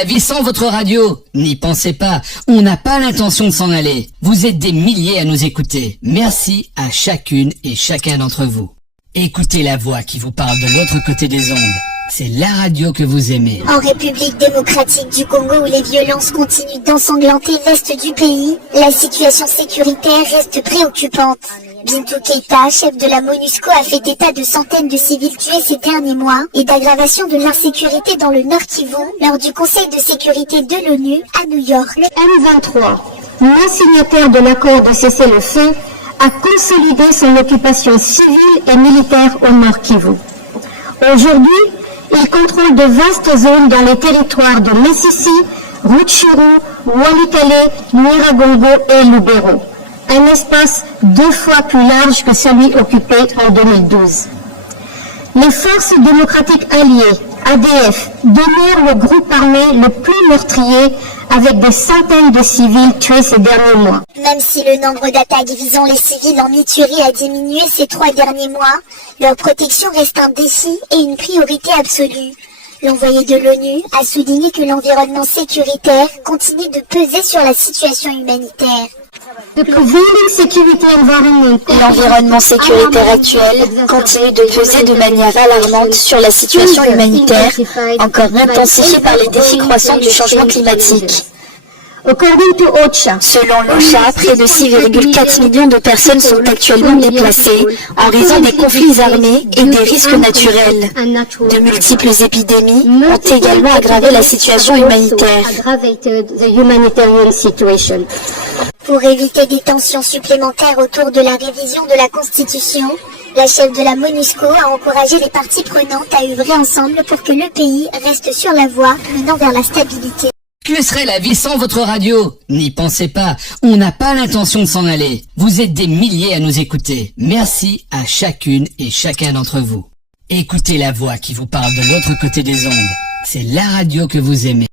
la vie sans votre radio? N'y pensez pas, on n'a pas l'intention de s'en aller. Vous êtes des milliers à nous écouter. Merci à chacune et chacun d'entre vous. Écoutez la voix qui vous parle de l'autre côté des ondes. C'est la radio que vous aimez. En République démocratique du Congo, où les violences continuent d'ensanglanter l'est du pays, la situation sécuritaire reste préoccupante. Bintou Keïta, chef de la MONUSCO, a fait état de centaines de civils tués ces derniers mois et d'aggravation de l'insécurité dans le Nord Kivu lors du Conseil de sécurité de l'ONU à New York. Le M23, non signataire de l'accord de cessez-le-feu, a consolidé son occupation civile et militaire au Nord Kivu. Aujourd'hui, il contrôle de vastes zones dans les territoires de Masisi, Rutshuru, Walikale, Nyiragongo et Lubero. Un espace 2 fois plus large que celui occupé en 2012. Les forces démocratiques alliées, ADF, demeurent le groupe armé le plus meurtrier avec des centaines de civils tués ces derniers mois. Même si le nombre d'attaques visant les civils en Ituri a diminué ces 3 derniers mois, leur protection reste un défi et une priorité absolue. L'envoyé de l'ONU a souligné que l'environnement sécuritaire continue de peser sur la situation humanitaire. L'environnement sécuritaire actuel continue de peser de manière alarmante sur la situation humanitaire, encore intensifiée par les défis croissants du changement climatique. Selon l'OCHA, près de 6,4 millions de personnes sont actuellement déplacées en raison des conflits armés et des risques naturels. De multiples épidémies ont également aggravé la situation humanitaire. Pour éviter des tensions supplémentaires autour de la révision de la Constitution, la chef de la MONUSCO a encouragé les parties prenantes à œuvrer ensemble pour que le pays reste sur la voie menant vers la stabilité. Que serait la vie sans votre radio? N'y pensez pas, on n'a pas l'intention de s'en aller. Vous êtes des milliers à nous écouter. Merci à chacune et chacun d'entre vous. Écoutez la voix qui vous parle de l'autre côté des ondes. C'est la radio que vous aimez.